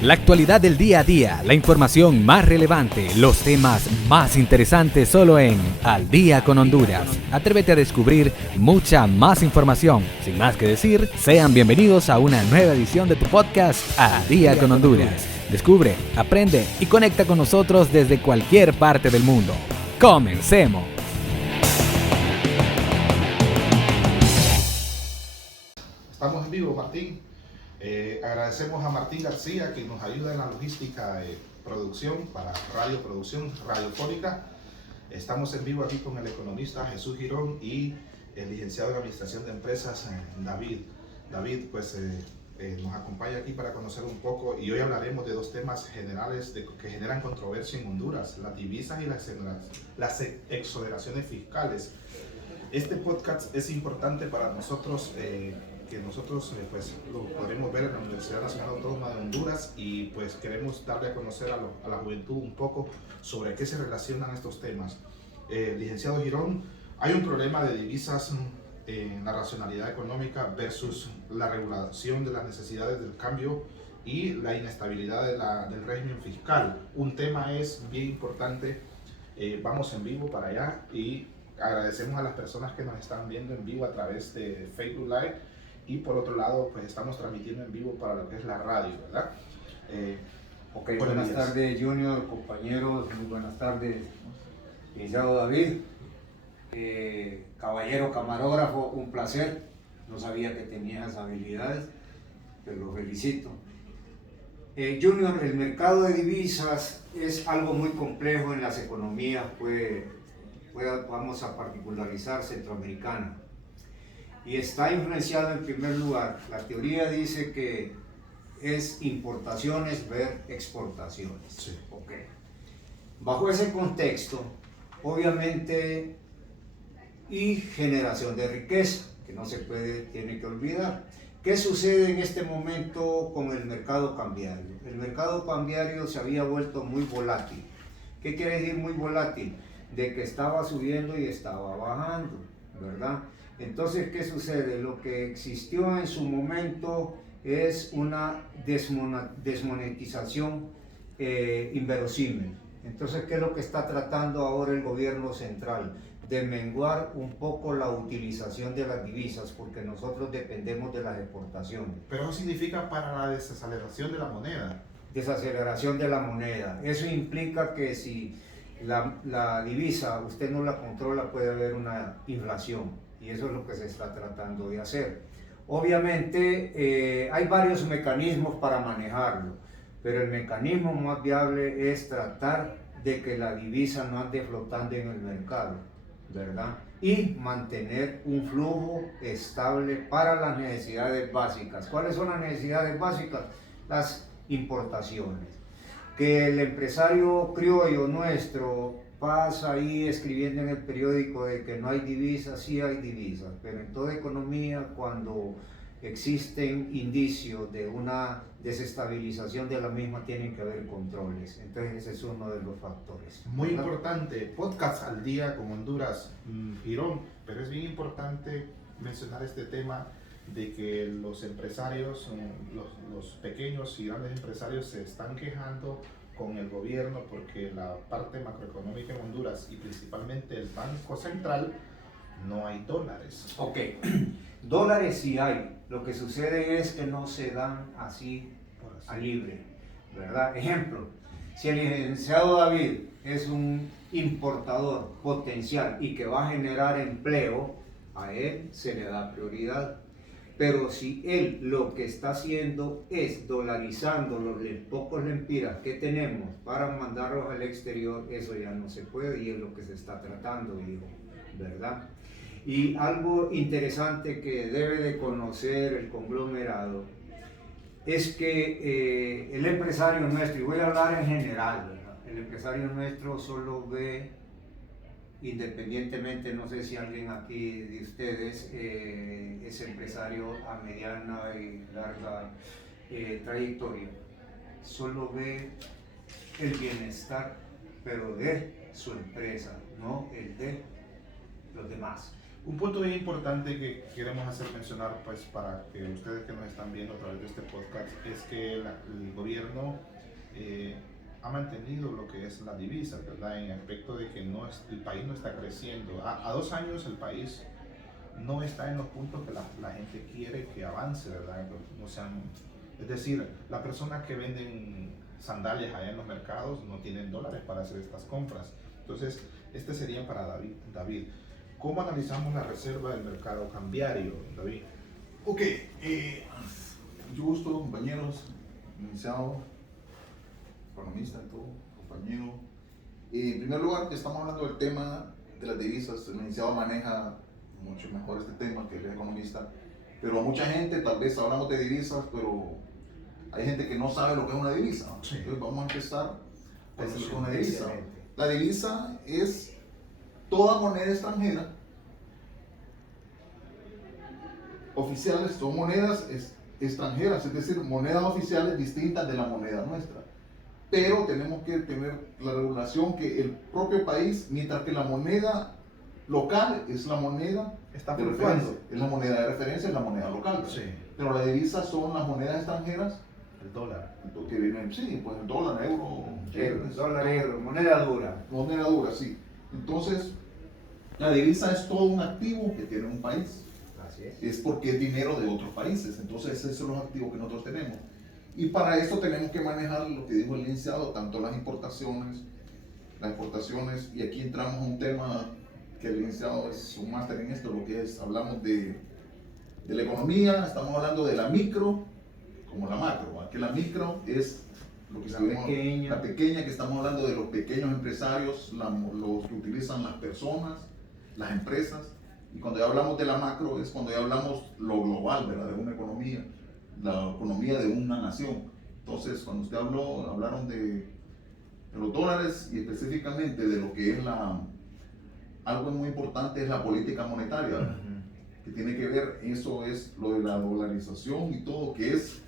La actualidad del día a día, la información más relevante, los temas más interesantes solo en Al Día con Honduras. Atrévete a descubrir mucha más información. Sin más que decir, sean bienvenidos a una nueva edición de tu podcast Al Día con Honduras. Descubre, aprende y conecta con nosotros desde cualquier parte del mundo. ¡Comencemos! Estamos en vivo, Martín. Agradecemos a Martín García, que nos ayuda en la logística de producción para producción radiofónica. Estamos en vivo aquí con el economista Jesús Girón y el licenciado en Administración de Empresas, David. David, pues nos acompaña aquí para conocer un poco, y hoy hablaremos de dos temas generales que generan controversia en Honduras: las divisas y las exoneraciones fiscales. Este podcast es importante para nosotros, que nosotros pues lo podremos ver en la Universidad Nacional Autónoma de Honduras, y pues queremos darle a conocer a la juventud un poco sobre qué se relacionan estos temas. Licenciado Girón, hay un problema de divisas en la racionalidad económica versus la regulación de las necesidades del cambio y la inestabilidad del régimen fiscal. Un tema es bien importante. Vamos en vivo para allá y agradecemos a las personas que nos están viendo en vivo a través de Facebook Live, y por otro lado pues estamos transmitiendo en vivo para lo que es la radio, ¿verdad? Buenas tardes, Junior, compañeros, muy buenas tardes, licenciado David, caballero camarógrafo, un placer. No sabía que tenía esas habilidades, pero lo felicito. Junior, el mercado de divisas es algo muy complejo en las economías, vamos a particularizar centroamericana, y está influenciado en primer lugar. La teoría dice que es importaciones ver exportaciones. Sí. Okay. Bajo ese contexto, obviamente, y generación de riqueza, que no se tiene que olvidar. ¿Qué sucede en este momento con el mercado cambiario? El mercado cambiario se había vuelto muy volátil. ¿Qué quiere decir muy volátil? De que estaba subiendo y estaba bajando, ¿verdad? Entonces, ¿qué sucede? Lo que existió en su momento es una desmonetización inverosímil. Entonces, ¿qué es lo que está tratando ahora el gobierno central? De menguar un poco la utilización de las divisas, porque nosotros dependemos de las exportaciones. Pero eso significa para la desaceleración de la moneda. Desaceleración de la moneda. Eso implica que si la divisa usted no la controla, puede haber una inflación, y eso es lo que se está tratando de hacer. Obviamente hay varios mecanismos para manejarlo, pero el mecanismo más viable es tratar de que la divisa no ande flotando en el mercado, ¿verdad? Y mantener un flujo estable para las necesidades básicas. ¿Cuáles son las necesidades básicas? Las importaciones. Que el empresario criollo nuestro pasa ahí escribiendo en el periódico de que no hay divisas. Sí hay divisas, pero en toda economía, cuando existen indicios de una desestabilización de la misma, tienen que haber controles. Entonces ese es uno de los factores. Muy importante, podcast Al Día con Honduras, Girón, pero es bien importante mencionar este tema de que los empresarios, los pequeños y grandes empresarios, se están quejando con el gobierno porque la parte macroeconómica en Honduras, y principalmente el Banco Central, no hay dólares. Ok, dólares sí hay. Lo que sucede es que no se dan así a libre, ¿verdad? Ejemplo, si el licenciado David es un importador potencial y que va a generar empleo, a él se le da prioridad. Pero si él lo que está haciendo es dolarizando los pocos lempiras que tenemos para mandarlos al exterior, eso ya no se puede, y es lo que se está tratando, hijo, ¿verdad? Y algo interesante que debe de conocer el conglomerado es que el empresario nuestro, y voy a hablar en general, ¿verdad? El empresario nuestro solo ve, independientemente, no sé si alguien aquí de ustedes es empresario a mediana y larga trayectoria, solo ve el bienestar, pero de su empresa, no el de los demás. Un punto bien importante que queremos hacer mencionar, pues, para que ustedes que nos están viendo a través de este podcast, es que el gobierno ha mantenido lo que es la divisa, ¿verdad? En el aspecto de que el país no está creciendo. A 2 años el país no está en los puntos que la gente quiere que avance, ¿verdad? O sea, es decir, las personas que venden sandalias allá en los mercados no tienen dólares para hacer estas compras. Entonces, este sería para David. ¿Cómo analizamos la reserva del mercado cambiario, David? Ok, mucho gusto, compañeros, licenciado, economista y todo, compañero. En primer lugar, estamos hablando del tema de las divisas. El licenciado maneja mucho mejor este tema que el economista, pero mucha gente, tal vez hablamos de divisas, pero hay gente que no sabe lo que es una divisa. Sí. Entonces vamos a empezar por lo que es una divisa. Excelente. La divisa es toda moneda extranjera. Oficiales son monedas extranjeras, es decir, monedas oficiales distintas de la moneda nuestra. Pero tenemos que tener la regulación que el propio país, mientras que la moneda local es la moneda Está de fluctuando. referencia, es la moneda de referencia, es la moneda local. Sí, Pero la divisa son las monedas extranjeras el dólar. que vienen, sí, pues el dólar, euro, Dólar, euro, moneda dura. moneda dura, sí. Entonces, la divisa es todo un activo que tiene un país. Así es. Es porque es dinero de otros países. Entonces, esos son los activos que nosotros tenemos. Y para eso tenemos que manejar lo que dijo el licenciado, tanto las exportaciones, y aquí entramos a un tema que el licenciado es un máster en esto, lo que es, hablamos de la economía, estamos hablando de la micro como la macro. Aquí la micro es lo que la pequeña, que estamos hablando de los pequeños empresarios, los que utilizan las personas, las empresas. Y cuando ya hablamos de la macro es cuando ya hablamos lo global, ¿verdad? De una economía, la economía de una nación. Entonces, cuando usted hablaron de los dólares y específicamente de lo que es algo muy importante es la política monetaria, ¿verdad? Que tiene que ver, eso es lo de la dolarización y todo, que es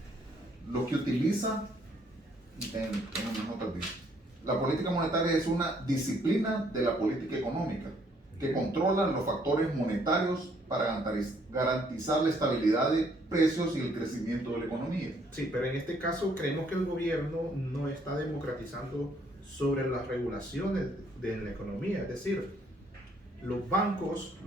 lo que utiliza, la política monetaria es una disciplina de la política económica que controla los factores monetarios para garantizar la estabilidad de precios y el crecimiento de la economía. Sí, pero en este caso creemos que el gobierno no está democratizando sobre las regulaciones de la economía. Es decir, los bancos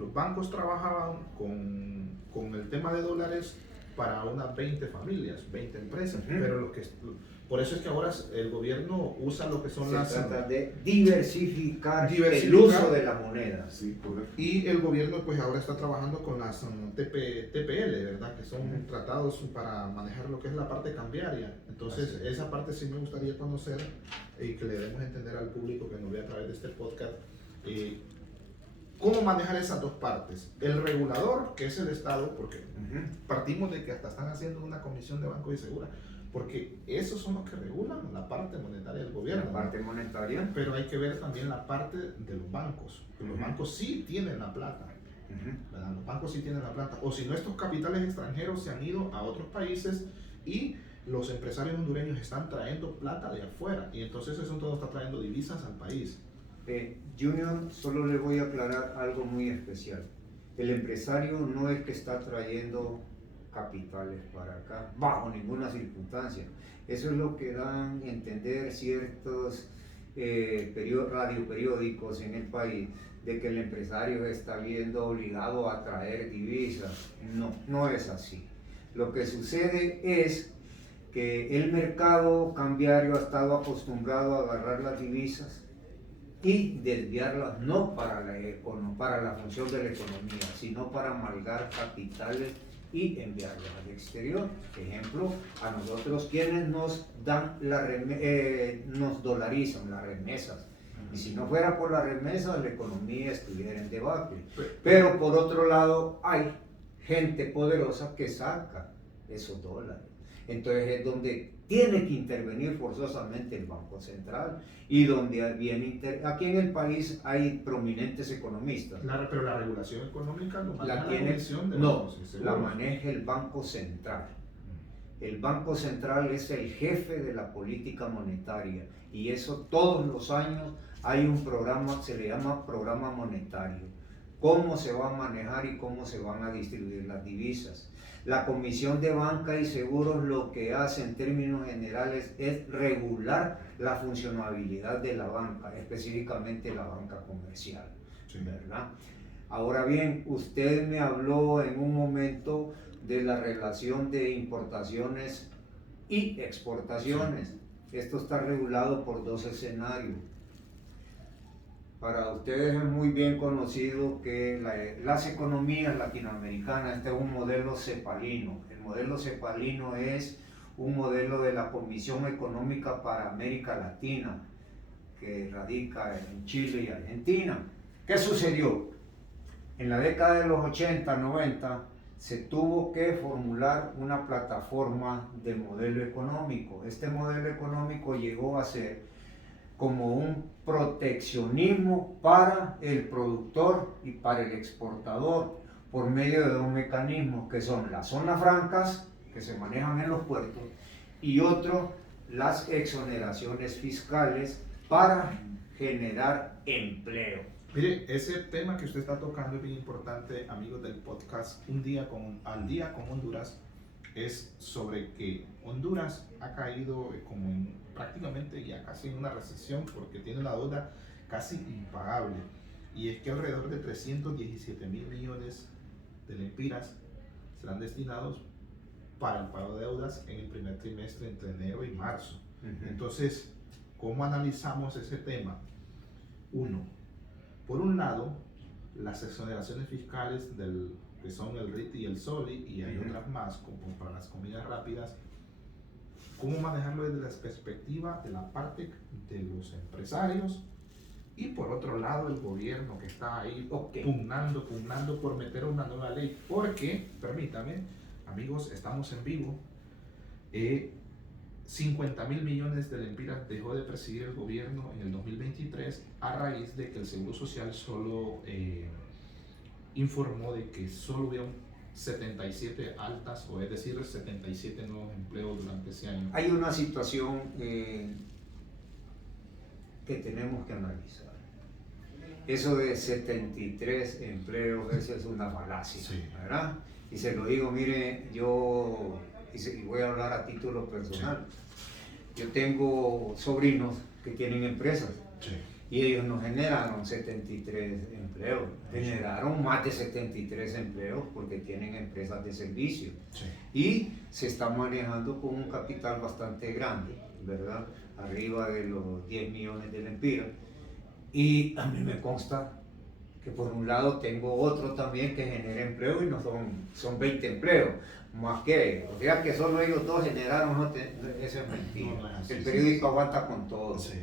trabajaban con el tema de dólares para unas 20 familias, 20 empresas, pero por eso es que ahora el gobierno usa lo que son Se trata de diversificar el uso de la moneda. Sí, correcto. Y el gobierno pues ahora está trabajando con las TPL, ¿verdad? Que son tratados para manejar lo que es la parte cambiaria. Entonces esa parte sí me gustaría conocer y que le demos a entender al público que nos ve a través de este podcast cómo manejar esas dos partes. El regulador, que es el Estado, porque partimos de que hasta están haciendo una comisión de Banco y Segura, porque esos son los que regulan la parte monetaria del gobierno. La parte monetaria. Pero hay que ver también la parte de los bancos, que los bancos sí tienen la plata, ¿verdad? Los bancos sí tienen la plata, o si no, estos capitales extranjeros se han ido a otros países y los empresarios hondureños están trayendo plata de afuera, y entonces eso todo está trayendo divisas al país. Junior, solo le voy a aclarar algo muy especial. El empresario no es que está trayendo capitales para acá, bajo ninguna circunstancia. Eso es lo que dan a entender ciertos radioperiódicos en el país, de que el empresario está viendo obligado a traer divisas. No, no es así. Lo que sucede es que el mercado cambiario ha estado acostumbrado a agarrar las divisas y desviarlas no para la función de la economía, sino para amalgar capitales y enviarlos al exterior. Ejemplo, a nosotros quienes nos dan nos dolarizan las remesas. Y si no fuera por las remesas, la economía estuviera en debacle. Pero por otro lado, hay gente poderosa que saca esos dólares. Entonces es donde tiene que intervenir forzosamente el Banco Central y donde viene aquí en el país hay prominentes economistas. Pero la regulación económica lo maneja La Comisión de no, Bancos y Seguros. la maneja el Banco Central. El Banco Central es el jefe de la política monetaria y eso todos los años hay un programa, se le llama programa monetario, cómo se va a manejar y cómo se van a distribuir las divisas. La Comisión de Banca y Seguros lo que hace en términos generales es regular la funcionabilidad de la banca, específicamente la banca comercial, ¿verdad? Ahora bien, usted me habló en un momento de la relación de importaciones y exportaciones. Sí. Esto está regulado por dos escenarios. Para ustedes es muy bien conocido que las economías latinoamericanas, este es un modelo cepalino. El modelo cepalino es un modelo de la Comisión Económica para América Latina, que radica en Chile y Argentina. ¿Qué sucedió? En la década de los 80, 90, se tuvo que formular una plataforma de modelo económico. Este modelo económico llegó a ser como un proteccionismo para el productor y para el exportador por medio de dos mecanismos que son las zonas francas que se manejan en los puertos y otro, las exoneraciones fiscales para generar empleo. Mire, ese tema que usted está tocando es bien importante, amigos del podcast Al Día con Honduras, es sobre que Honduras ha caído como prácticamente ya casi en una recesión porque tiene una deuda casi impagable. Y es que alrededor de 317.000 millones de lempiras serán destinados para el pago de deudas en el primer trimestre entre enero y marzo. Entonces, ¿cómo analizamos ese tema? Por un lado, las exoneraciones fiscales que son el RIT y el SOLI, y hay otras más como para las comidas rápidas. ¿Cómo manejarlo desde la perspectiva de la parte de los empresarios? Y por otro lado, el gobierno que está ahí pugnando por meter una nueva ley. Porque, permítame, amigos, estamos en vivo. 50.000 millones de lempiras dejó de percibir el gobierno en el 2023 a raíz de que el Seguro Social solo informó de que solo hubo 77 altas, o es decir, 77 nuevos empleos durante ese año. Hay una situación que tenemos que analizar. Eso de 73 empleos, eso es una falacia, sí, ¿verdad? Y se lo digo, mire, yo, y voy a hablar a título personal, sí. Yo tengo sobrinos que tienen empresas, sí, y ellos no generaron 73 empleos, generaron más de 73 empleos porque tienen empresas de servicio, sí, y se está manejando con un capital bastante grande, ¿verdad? Arriba de los 10 millones de lempiras, y a mí me consta que por un lado tengo otro también que genera empleo y no son 20 empleos, más que, o sea que solo ellos dos generaron, eso es mentira. El periódico aguanta con todo. Sí.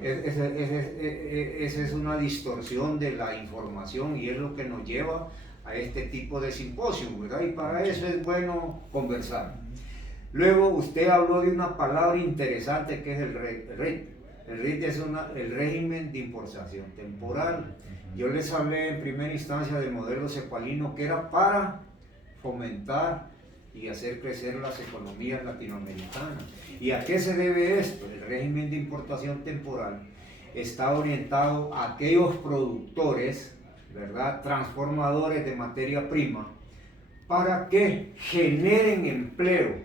Esa es una distorsión de la información y es lo que nos lleva a este tipo de simposios, ¿verdad? Y para eso es bueno conversar. Luego usted habló de una palabra interesante que es el RIT. El RIT es el régimen de importación temporal. Yo les hablé en primera instancia del modelo cepalino que era para fomentar y hacer crecer las economías latinoamericanas. ¿Y a qué se debe esto? El régimen de importación temporal está orientado a aquellos productores, ¿verdad?, transformadores de materia prima para que generen empleo.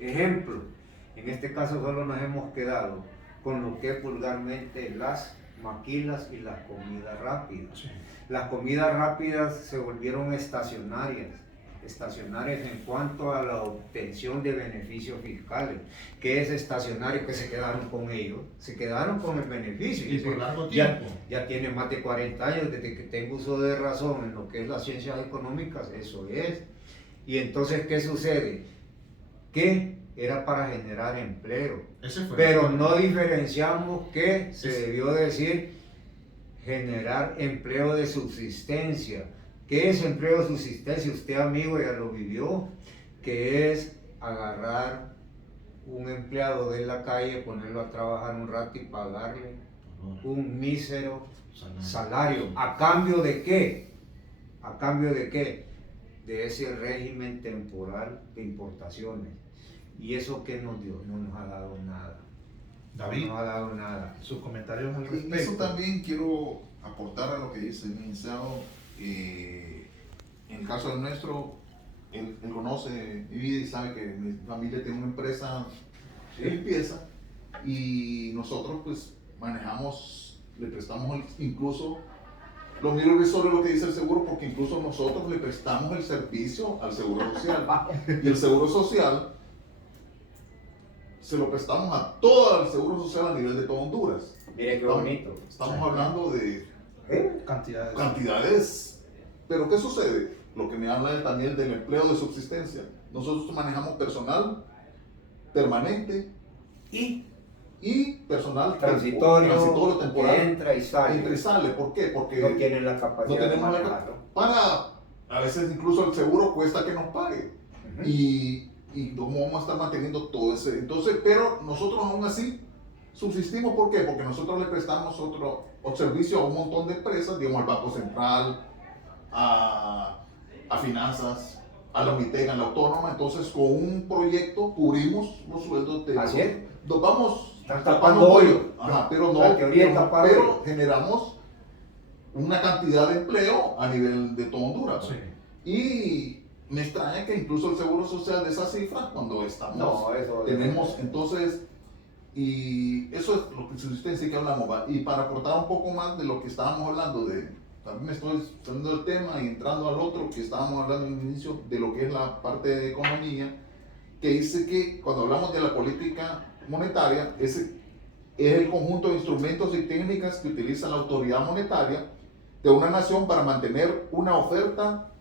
Ejemplo, en este caso solo nos hemos quedado con lo que es vulgarmente las maquilas y las comidas rápidas. Sí. Las comidas rápidas se volvieron estacionarias en cuanto a la obtención de beneficios fiscales. ¿Qué es estacionario? Que se quedaron con ellos, se quedaron con el beneficio. Y por largo tiempo. Ya tiene más de 40 años desde que tengo uso de razón en lo que es las ciencias económicas, eso es. Y entonces, ¿qué sucede? Que era para generar empleo, pero no diferenciamos que se debió decir generar empleo de subsistencia. ¿Qué es empleo de subsistencia? Usted, amigo, ya lo vivió, que es agarrar un empleado de la calle, ponerlo a trabajar un rato y pagarle un mísero salario. ¿A cambio de qué? ¿A cambio de qué? De ese régimen temporal de importaciones. ¿Y eso qué nos dio? No nos ha dado nada. David, no nos ha dado nada. Sus comentarios al respecto. Eso también quiero aportar a lo que dice el licenciado. En el caso del nuestro, él conoce mi vida y sabe que mi familia tiene una empresa de limpieza y nosotros pues manejamos, le prestamos incluso, lo miro sobre lo que dice el seguro porque incluso nosotros le prestamos el servicio al Seguro Social y el Seguro Social se lo prestamos a todo el Seguro Social a nivel de todo Honduras. Mire qué bonito. Estamos hablando de Cantidades. Pero ¿qué sucede? Lo que me habla también del empleo de subsistencia. Nosotros manejamos personal permanente y personal transitorio temporal. Entra y sale. Entra y sale. ¿Por qué? Porque no tienen la capacidad no tenemos de manejarlo. A veces incluso el seguro cuesta que nos pague. Y cómo vamos a estar manteniendo todo ese. Entonces, pero nosotros aún así subsistimos. ¿Por qué? Porque nosotros le prestamos otro servicio a un montón de empresas, digamos al Banco Central, a finanzas, a la Unitec, a la Autónoma. Entonces, con un proyecto cubrimos los sueldos de. Así es. Nos vamos tapando hoyo. Ajá, pero no. La teoría es tapar hoyo. Pero generamos una cantidad de empleo a nivel de todo Honduras. Sí. Y me extraña que incluso el Seguro Social de esa cifra, cuando estamos, tenemos, entonces, y eso es lo que subsistencia que hablamos, ¿va? Y para aportar un poco más de lo que estábamos hablando, también me estoy saliendo del tema y entrando al otro que estábamos hablando en el inicio, de lo que es la parte de economía, que dice que cuando hablamos de la política monetaria, es el conjunto de instrumentos y técnicas que utiliza la autoridad monetaria de una nación para mantener una oferta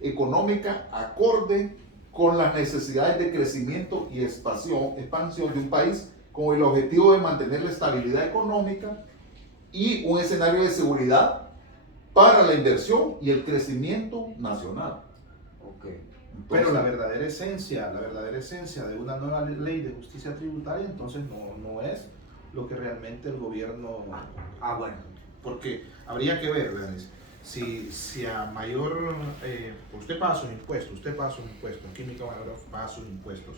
económica acorde con las necesidades de crecimiento y expansión de un país con el objetivo de mantener la estabilidad económica y un escenario de seguridad para la inversión y el crecimiento nacional. Okay. Entonces, pero la verdadera esencia de una nueva ley de justicia tributaria entonces no es lo que realmente el gobierno... Bueno. Porque habría que ver, ¿verdad? Si a mayor, usted paga sus impuestos, en química paga sus impuestos,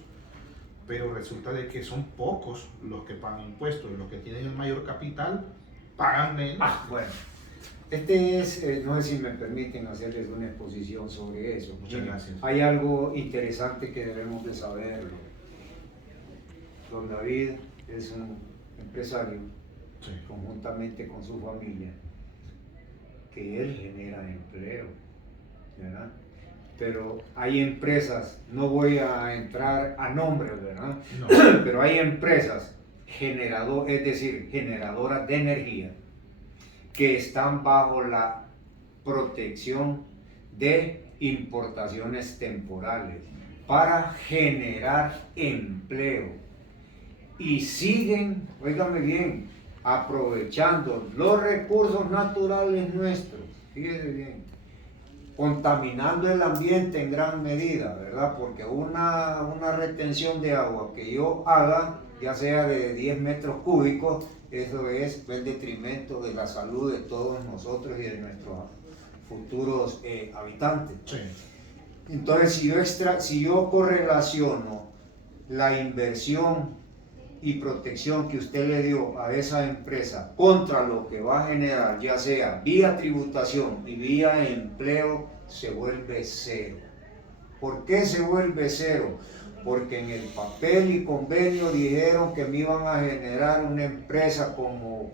pero resulta de que son pocos los que pagan impuestos, los que tienen el mayor capital pagan menos. Bueno, este es, no sé si me permiten hacerles una exposición sobre eso. Muchas gracias. Hay algo interesante que debemos de saberlo. Don David es un empresario, Sí. conjuntamente con su familia, que él genera empleo, ¿verdad? Pero hay empresas, no voy a entrar a nombres, ¿verdad? No. Pero hay empresas generadoras de energía que están bajo la protección de importaciones temporales para generar empleo y siguen, óigame bien, aprovechando los recursos naturales nuestros, fíjese bien, contaminando el ambiente en gran medida, ¿verdad? Porque una retención de agua que yo haga, ya sea de 10 metros cúbicos, eso es en detrimento de la salud de todos nosotros y de nuestros futuros habitantes. Sí. Entonces, si yo correlaciono la inversión y protección que usted le dio a esa empresa contra lo que va a generar, ya sea vía tributación y vía empleo, se vuelve cero. ¿Por qué se vuelve cero? Porque en el papel y convenio dijeron que me iban a generar una empresa como,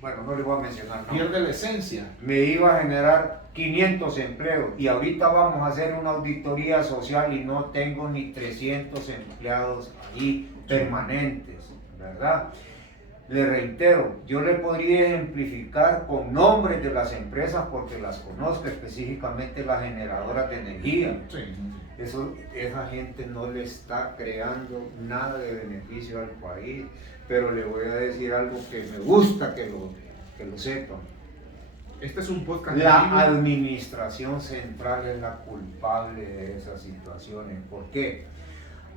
bueno, no les voy a mencionar, ¿no? Pierde la esencia. Me iba a generar 500 empleos y ahorita vamos a hacer una auditoría social y no tengo ni 300 empleados ahí permanentes, ¿verdad? Le reitero, yo le podría ejemplificar con nombres de las empresas porque las conozco, específicamente las generadoras de energía. Sí. Esa gente no le está creando nada de beneficio al país, pero le voy a decir algo que me gusta que lo sepan. Este es un podcast. La administración central es la culpable de esas situaciones. ¿Por qué?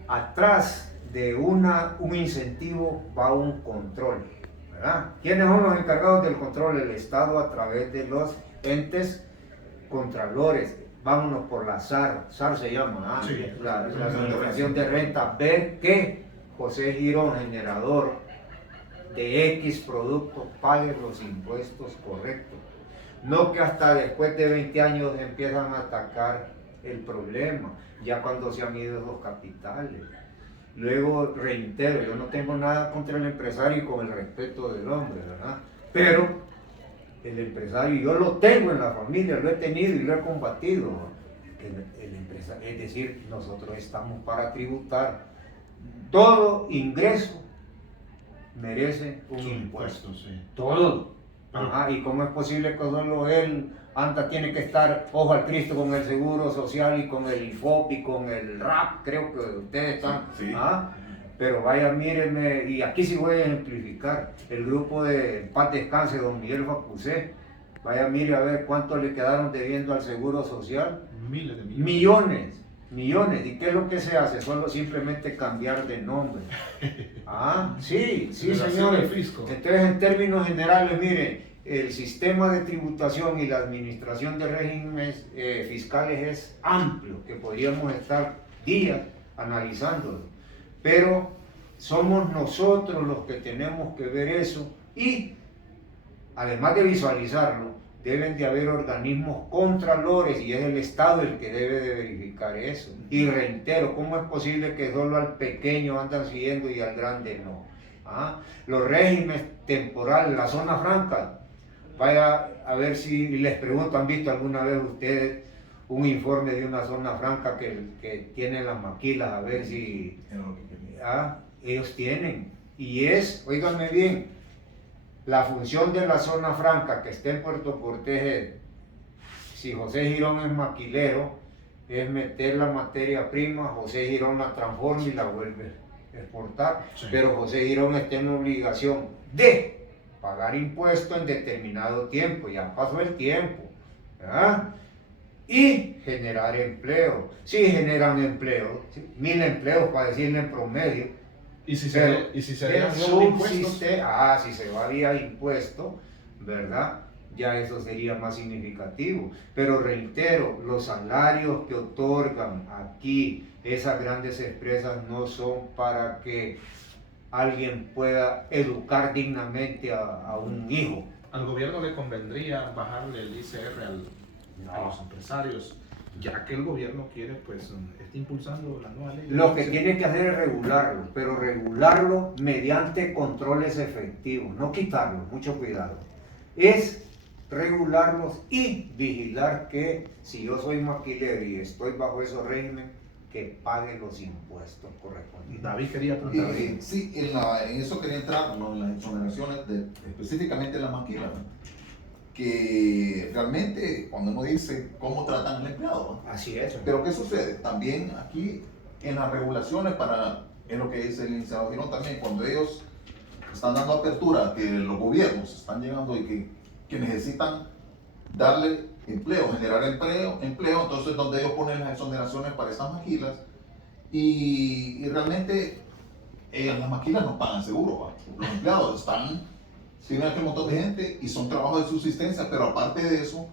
Atrás de un incentivo va un control, ¿verdad? ¿Quiénes son los encargados del control? El Estado a través de los entes contralores. Vámonos por la SAR se llama, Sí, la Administración de Renta. Ver que José Girón, generador de X productos, pague los impuestos correctos. No que hasta después de 20 años empiezan a atacar el problema, ya cuando se han ido los capitales. Luego reitero, yo no tengo nada contra el empresario y con el respeto del hombre, ¿verdad? Pero el empresario, yo lo tengo en la familia, lo he tenido y lo he combatido. El empresario, es decir, nosotros estamos para tributar. Todo ingreso merece un impuesto. Sí. Todo. Ajá, ¿y cómo es posible que solo él tiene que estar ojo al Cristo con el Seguro Social y con el IFOP y con el RAP? Creo que ustedes están. Sí. ¿Ah? Pero vaya, mírenme, y aquí sí voy a ejemplificar, el grupo de Paz Descanse, don Miguel Facusé, vaya, mire a ver cuánto le quedaron debiendo al Seguro Social. Miles de millones. Millones. ¿Y qué es lo que se hace? Solo simplemente cambiar de nombre. Ah, sí, señores. Entonces, en términos generales, mire, el sistema de tributación y la administración de regímenes fiscales es amplio, que podríamos estar días analizándolo. Pero somos nosotros los que tenemos que ver eso y, además de visualizarlo, deben de haber organismos contralores y es el Estado el que debe de verificar eso. Y reitero, ¿cómo es posible que solo al pequeño andan siguiendo y al grande no? ¿Ah? Los regímenes temporales, la zona franca, vaya a ver si les pregunto, ¿han visto alguna vez ustedes un informe de una zona franca que tiene las maquilas? A ver si ellos tienen. Y es, óigame bien, la función de la zona franca que está en Puerto Cortés, si José Girón es maquilero, es meter la materia prima, José Girón la transforma y la vuelve a exportar, sí. Pero José Girón está en obligación de pagar impuestos en determinado tiempo, ya pasó el tiempo, ¿verdad? Y generar empleo. Sí generan empleo, ¿sí? 1000 empleos para decirle en promedio. ¿Y si se harían impuestos? Si se va vía impuesto, ¿verdad? Ya eso sería más significativo. Pero reitero, los salarios que otorgan aquí esas grandes empresas no son para que alguien pueda educar dignamente a un hijo. ¿Al gobierno le convendría bajarle el ICR a los empresarios? Ya que el gobierno quiere, pues, está impulsando la nueva ley. Lo que tiene que hacer es regularlo, pero regularlo mediante controles efectivos, no quitarlo, mucho cuidado. Es regularlos y vigilar que si yo soy maquilero y estoy bajo esos regímenes, que pague los impuestos correspondientes. David quería apuntar. Sí, en eso quería entrar, ¿no? En las exoneraciones, específicamente en la maquila, ¿no? Que realmente cuando uno dice cómo tratan al empleado, ¿no? Así es. Pero ¿qué sucede? También aquí en las regulaciones es lo que dice el licenciado Girón también, cuando ellos están dando apertura, que los gobiernos están llegando y que necesitan darle empleo, generar empleo, entonces donde ellos ponen las exoneraciones para estas maquilas y realmente las maquilas no pagan seguro, ¿va? Los empleados tienen aquí un montón de gente y son trabajos de subsistencia, pero aparte de eso,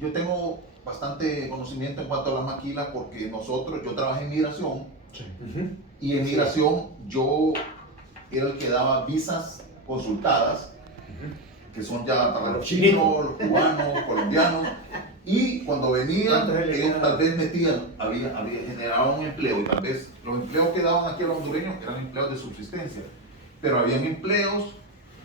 yo tengo bastante conocimiento en cuanto a las maquilas porque yo trabajé en migración, sí. Y en migración yo era el que daba visas consultadas, que son ya para los chinos, los cubanos, colombianos, y cuando venían, ellos tal vez había generado un empleo, y tal vez los empleos que daban aquí a los hondureños eran empleos de subsistencia, pero habían empleos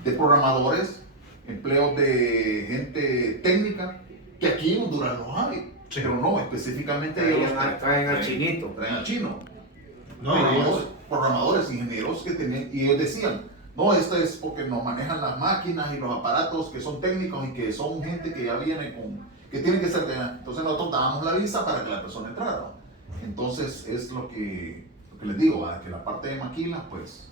de programadores, empleos de gente técnica, que aquí en Honduras no hay, sí. Pero no, específicamente ellos traen al chinito. Traen al chino. No, programadores, ingenieros que tenían, y ellos decían, no, esto es porque nos manejan las máquinas y los aparatos que son técnicos y que son gente que ya viene que tienen que ser de... Entonces nosotros dábamos la visa para que la persona entrara. Entonces es lo que les digo, ¿verdad? Que la parte de maquilas, pues,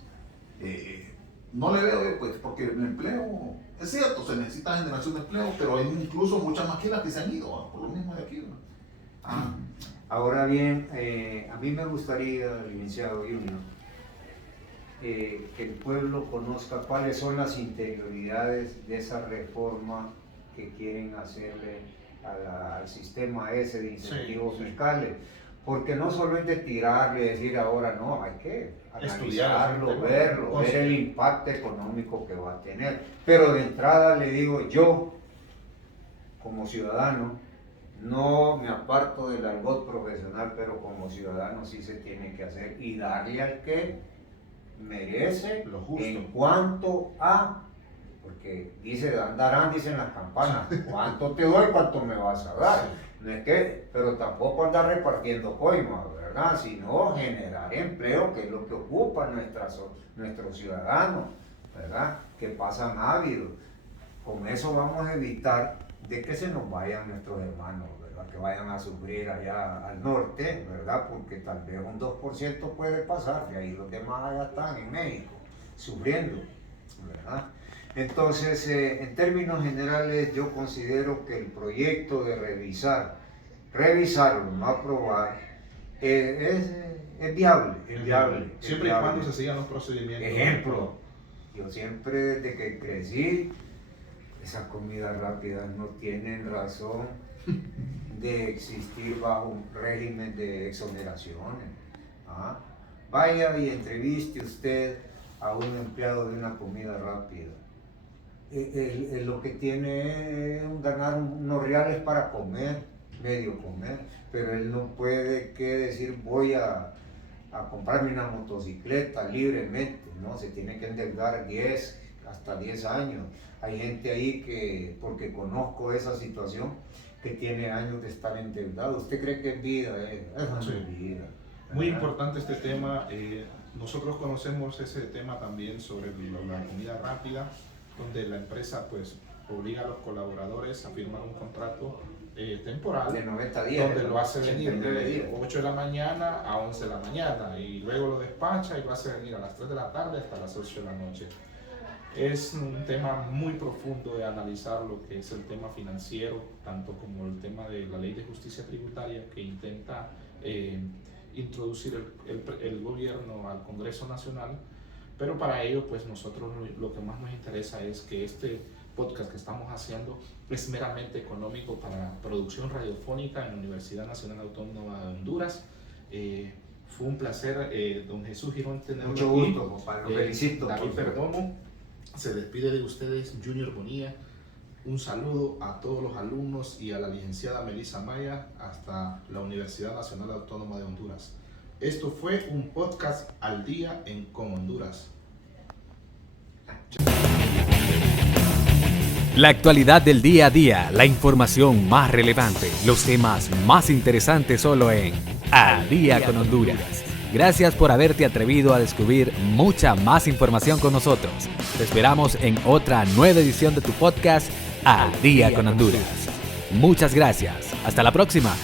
no le veo, pues, porque el empleo, es cierto, se necesita generación de empleo, pero hay incluso muchas maquilas que se han ido, ¿verdad? Por lo mismo de aquí, ¿verdad? Ahora bien, a mí me gustaría, licenciado Junior, que el pueblo conozca cuáles son las interioridades de esa reforma que quieren hacerle al sistema ese de incentivos fiscales, Porque no solo es de tirarle y decir ahora, no, hay que Estudiarlo, analizarlo, verlo, ver el impacto económico que va a tener. Pero de entrada le digo, yo, como ciudadano, no me aparto del argot profesional, pero como ciudadano sí se tiene que hacer y darle al que merece Lo justo. en cuanto a, porque andarán, dicen las campanas, cuánto te doy, cuánto me vas a dar. No es que, pero tampoco andar repartiendo coimas, ¿verdad? Sino generar empleo, que es lo que ocupa nuestros ciudadanos, ¿verdad? Que pasan ávidos. Con eso vamos a evitar de que se nos vayan nuestros hermanos, ¿verdad? Que vayan a sufrir allá al norte, ¿verdad? Porque tal vez un 2% puede pasar, de ahí los demás allá están en México, sufriendo, ¿verdad? Entonces, en términos generales, yo considero que el proyecto de revisarlo, no aprobar, es viable, es viable. Siempre y cuando se sigan los procedimientos. Ejemplo, yo siempre desde que crecí, esas comidas rápidas no tienen razón de existir bajo un régimen de exoneraciones. ¿Ah? Vaya y entreviste usted a un empleado de una comida rápida. Lo que tiene es ganar unos reales para comer, medio comer, pero él no puede decir voy a comprarme una motocicleta libremente, ¿no? Se tiene que endeudar hasta 10 años. Hay gente ahí que, porque conozco esa situación, que tiene años de estar endeudado. ¿Usted cree que es vida? Eso no es vida. Muy importante este tema. Nosotros conocemos ese tema también sobre la comida rápida, donde la empresa pues obliga a los colaboradores a firmar un contrato temporal de 90 días, donde lo hace venir de días. 8 de la mañana a 11 de la mañana y luego lo despacha y lo hace venir a las 3 de la tarde hasta las 8 de la noche. Es un tema muy profundo de analizar lo que es el tema financiero, tanto como el tema de la ley de justicia tributaria que intenta introducir el gobierno al Congreso Nacional. Pero para ello, pues nosotros lo que más nos interesa es que este podcast que estamos haciendo es meramente económico para producción radiofónica en la Universidad Nacional Autónoma de Honduras. Fue un placer, don Jesús Girón, tenerlo aquí. Mucho gusto, compadre. Lo felicito. David Perdomo se despide de ustedes, Junior Bonilla. Un saludo a todos los alumnos y a la licenciada Melissa Maya hasta la Universidad Nacional Autónoma de Honduras. Esto fue un podcast al día en Con Honduras. La actualidad del día a día, la información más relevante, los temas más interesantes solo en Al Día con Honduras. Gracias por haberte atrevido a descubrir mucha más información con nosotros. Te esperamos en otra nueva edición de tu podcast Al Día con Honduras. Muchas gracias. Hasta la próxima.